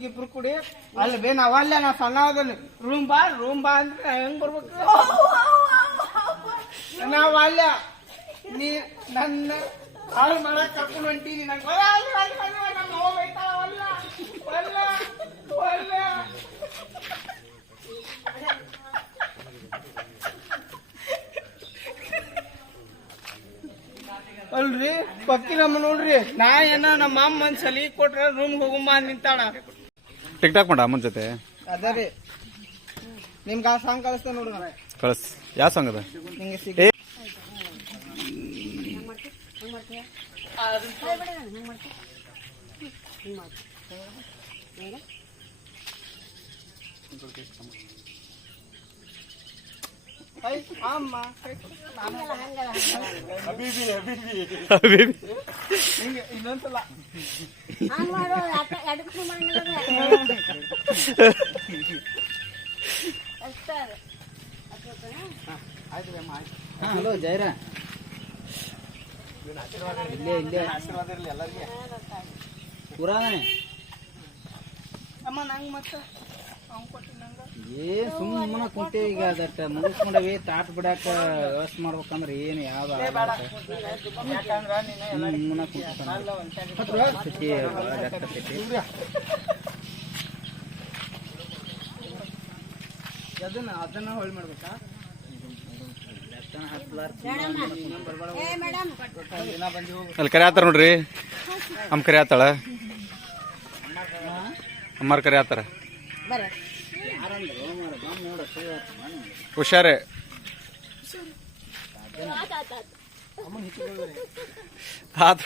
ಇಬ್ರು ಕುಡಿ ಅಲ್ಲಿ ಬೇ ನಾವ್ ಅಲ್ಲೇ ನಾ ಸಣ್ಣ ರೂಮ್ ಬಾ ರೂಮ್ ಬಾ ಅಂದ್ರೆ ಹೆಂಗ್ ಬರ್ಬೇಕು? ನಾವ್ ಅಲ್ಲ. ನೀ ನನ್ನ ಹಾಳು ಮಾಡಕ್ ಕರ್ಕೊಂಡು ಹೊಂಟೀನಿ ನಂಗೆ. ಅಲ್ರಿ ಪಕ್ಕಿ ನಮ್ಮ ನೋಡ್ರಿ. ನಾ ಏನ ನಮ್ಮ ಮಾಮ್ ಮನ್ಸಲ್ಲಿ ಸಲಿ ಕೊಟ್ರ ರೂಮ್ ಹೋಗುಮ್ಮ ನಿಂತಾಳ. ಟಿಕ್ ಟಾಕ್ ಮಾಡ ಅಮ್ಮನ ಜೊತೆ. ಅದ ರೀ. ನಿಮ್ಗ ಆ ಸಾಂಗ್ ಕಳಿಸ್ತೇನೆ ನೋಡು. ಕಳಿಸ್. ಯಾವ ಸಾಂಗ್ ಅದ? ನಿಂಗೆ ಸಿಗ್ ಇನ್ನೊಂದ್ಸಲ. ಹಲೋ ಜೈರ ಇಲ್ಲೇ ಇಲ್ಲೇ ಪುರಾಣೆ ಅಮ್ಮ ನಂಗ್ ಮತ್ತ ಅವ್ನ್ ಕೊಟ್ಟಿ ನಂಗ ಏ ಸುಮ್ಮನೆ ಕುಂತೆ ಈಗ ಅದಟ್ಟ ಮುಗಿಸ್ಕೊಂಡವಿ ತಾಟ್ ಬಿಡಾಕ ವ್ಯವಸ್ಥೆ ಮಾಡ್ಬೇಕಂದ್ರೆ ಏನು ಯಾವ ಸುಮ್ಮನೆ ಕುಂತ ಅದನ್ನ ಅದನ್ನ ಹೊಳ್ ಮಾಡ್ಬೇಕಾ ಲೆಕ್ಕನ ಹತ್ಲಾರ್ದ ದಿನ ಬಂದಿ ಹೋಗು ಅಲ್ಲಿ ಕರೆ ಆತಾರ ನೋಡ್ರಿ. ಅಮ್ಮ ಕರೆ ಆತಾಳ? ಅಮ್ಮಾರ ಕರೆ ಆತಾರ? ಹುಷಾರೇ. ಆತ್